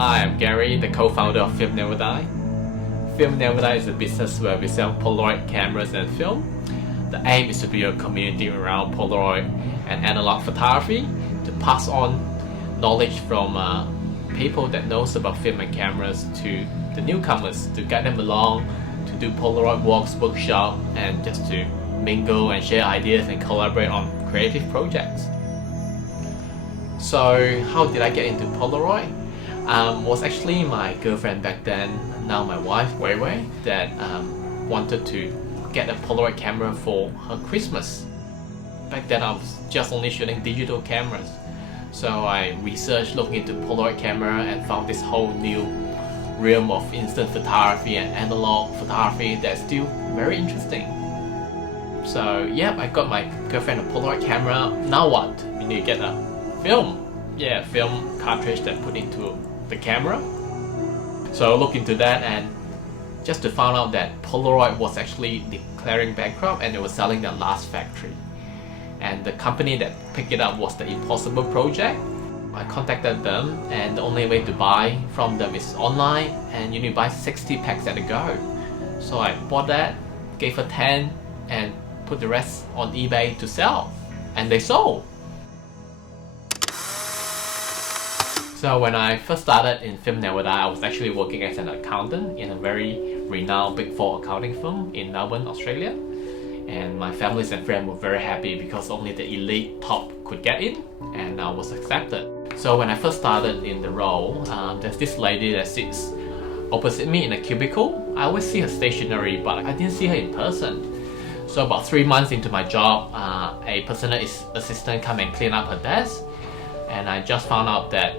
Hi, I'm Gary, the co-founder of FilmNeverDie. FilmNeverDie is a business where we sell Polaroid cameras and film. The aim is to build a community around Polaroid and analog photography to pass on knowledge from people that knows about film and cameras to the newcomers, to guide them along, to do Polaroid walks, workshop, and just to mingle and share ideas and collaborate on creative projects. So how did I get into Polaroid? Was actually my girlfriend back then, now my wife, Wei Wei, that wanted to get a Polaroid camera for her Christmas. Back then I was just only shooting digital cameras. So I researched, looked into Polaroid camera and found this whole new realm of instant photography and analog photography that's still very interesting. So yeah, I got my girlfriend a Polaroid camera. Now what? You need to get a film. Yeah, film cartridge that put into the camera. So I looked into that and just to find out that Polaroid was actually declaring bankrupt and they were selling their last factory. And the company that picked it up was the Impossible Project. I contacted them and the only way to buy from them is online and you need to buy 60 packs at a go. So I bought that, gave her 10 and put the rest on eBay to sell. And they sold. So when I first started in FilmNeverDie, I was actually working as an accountant in a very renowned Big 4 accounting firm in Melbourne, Australia. And my families and friends were very happy because only the elite top could get in and I was accepted. So when I first started in the role, there's this lady that sits opposite me in a cubicle. I always see her stationary, but I didn't see her in person. So about 3 months into my job, a personal assistant came and cleaned up her desk. And I just found out that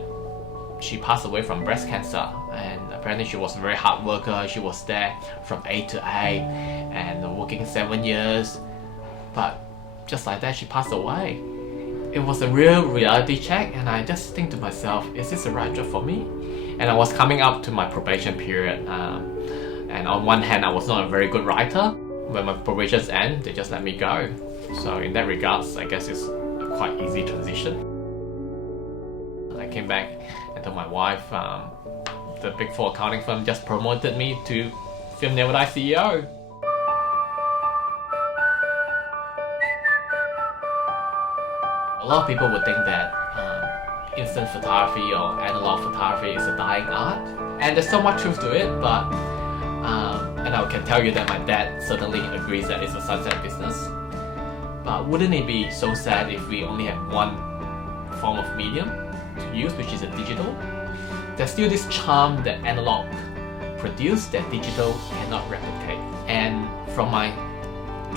she passed away from breast cancer, and apparently she was a very hard worker. She was there from A to A and working 7 years, but just like that she passed away. It was a real reality check and I just think to myself, is this the right job for me? And I was coming up to my probation period, and on one hand I was not a very good writer. When my probations end, they just let me go. So in that regards, I guess it's a quite easy transition. I came back and told my wife, the Big 4 accounting firm just promoted me to FilmNeverDie CEO. A lot of people would think that instant photography or analog photography is a dying art, and there's so much truth to it, but and I can tell you that my dad certainly agrees that it's a sunset business. But wouldn't it be so sad if we only had one form of medium to use, which is a digital? There's still this charm that analog produced that digital cannot replicate. And from my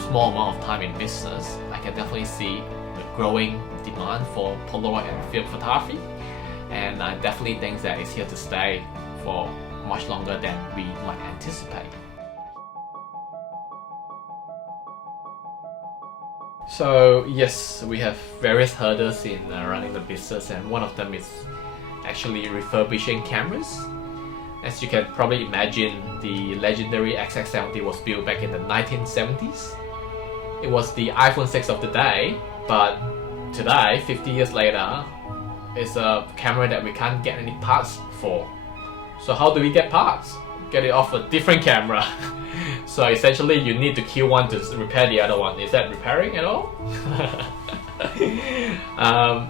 small amount of time in business, I can definitely see the growing demand for Polaroid and film photography. And I definitely think that it's here to stay for much longer than we might anticipate. So yes, we have various hurdles in running the business, and one of them is actually refurbishing cameras. As you can probably imagine, the legendary XX70 was built back in the 1970s. It was the iPhone 6 of the day, but today, 50 years later, it's a camera that we can't get any parts for. So how do we get parts? Get it off a different camera. So essentially you need to kill one to repair the other one. Is that repairing at all?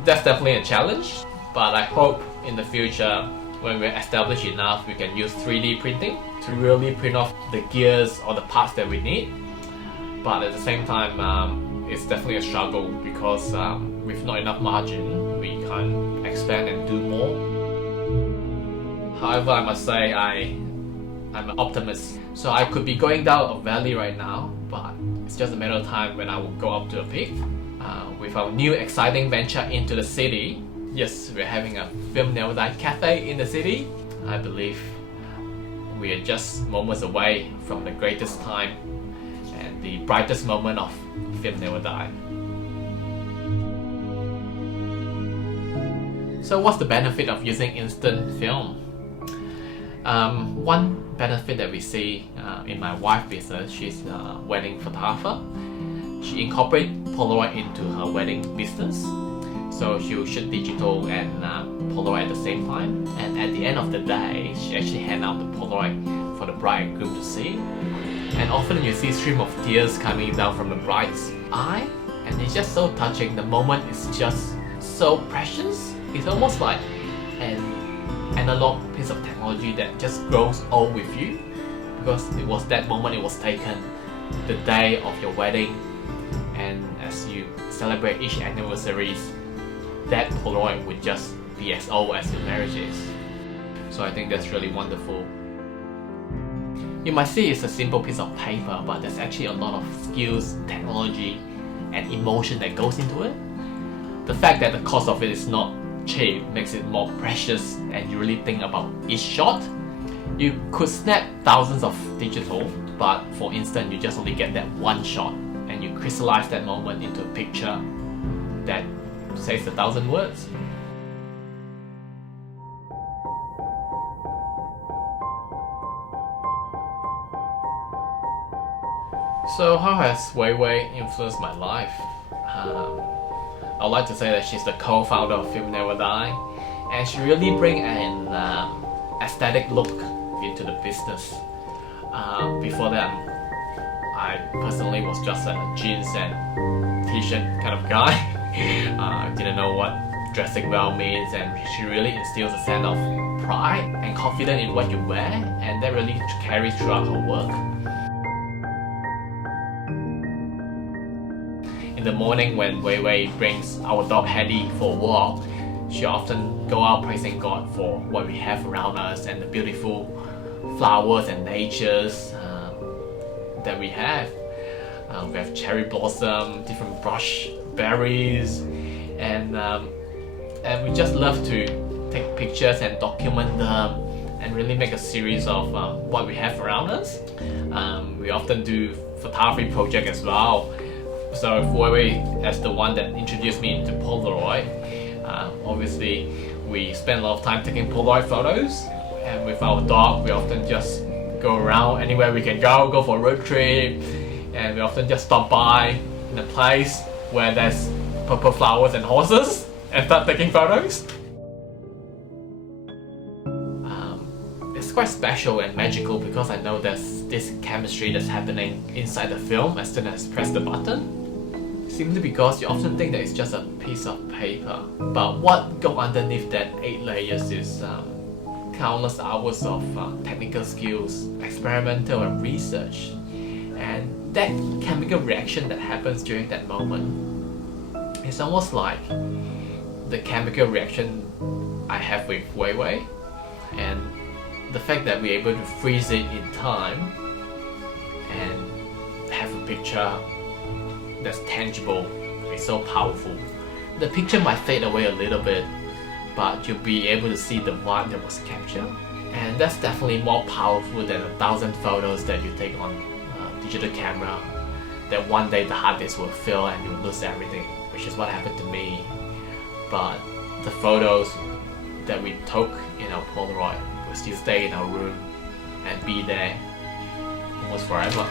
That's definitely a challenge, but I hope in the future when we're established enough we can use 3D printing to really print off the gears or the parts that we need. But at the same time, it's definitely a struggle because with not enough margin we can't expand and do more. However, I must say I'm an optimist. So I could be going down a valley right now, but it's just a matter of time when I will go up to a peak. With our new exciting venture into the city, yes, we're having a FilmNeverDie cafe in the city. I believe we are just moments away from the greatest time and the brightest moment of FilmNeverDie. So what's the benefit of using instant film? One benefit that we see in my wife's business, she's a wedding photographer. She incorporates Polaroid into her wedding business. So So she will shoot digital and Polaroid at the same time. And at the end of the day, she actually hand out the Polaroid for the bride and groom to see. And often you see a stream of tears coming down from the bride's eye, and it's just so touching. The moment is just so precious. It's almost like an analog piece of technology that just grows old with you, because it was that moment it was taken, the day of your wedding, and as you celebrate each anniversary, that Polaroid would just be as old as your marriage is. So I think that's really wonderful. You might see it's a simple piece of paper, but there's actually a lot of skills, technology, and emotion that goes into it. The fact that the cost of it is not cheap makes it more precious, and you really think about each shot. You could snap thousands of digital, but for instance, you just only get that one shot, and you crystallize that moment into a picture that says 1,000 words. So how has Wei Wei influenced my life? I'd like to say that she's the co-founder of FilmNeverDie, and she really brings an aesthetic look into the business. Before that, I personally was just a jeans and t-shirt kind of guy. Didn't know what dressing well means, and she really instills a sense of pride and confidence in what you wear, and that really carries throughout her work. In the morning when Wei Wei brings our dog Hedy for a walk, she often go out praising God for what we have around us and the beautiful flowers and natures that we have. We have cherry blossom, different brush berries, and we just love to take pictures and document them and really make a series of what we have around us. We often do photography project as well. So Wei Wei, as the one that introduced me into Polaroid, obviously we spend a lot of time taking Polaroid photos, and with our dog we often just go around anywhere we can go for a road trip, and we often just stop by in a place where there's purple flowers and horses and start taking photos. It's quite special and magical because I know there's this chemistry that's happening inside the film as soon as I press the button. Simply because you often think that it's just a piece of paper, but what goes underneath that 8 layers is countless hours of technical skills, experimental and research, and that chemical reaction that happens during that moment. It's almost like the chemical reaction I have with Wei Wei, and the fact that we're able to freeze it in time and have a picture that's tangible is so powerful. The picture might fade away a little bit, but you'll be able to see the vibe that was captured, and that's definitely more powerful than 1,000 photos that you take on a digital camera that one day the hard disk will fill and you'll lose everything, which is what happened to me. But the photos that we took in our Polaroid will still stay in our room and be there almost forever.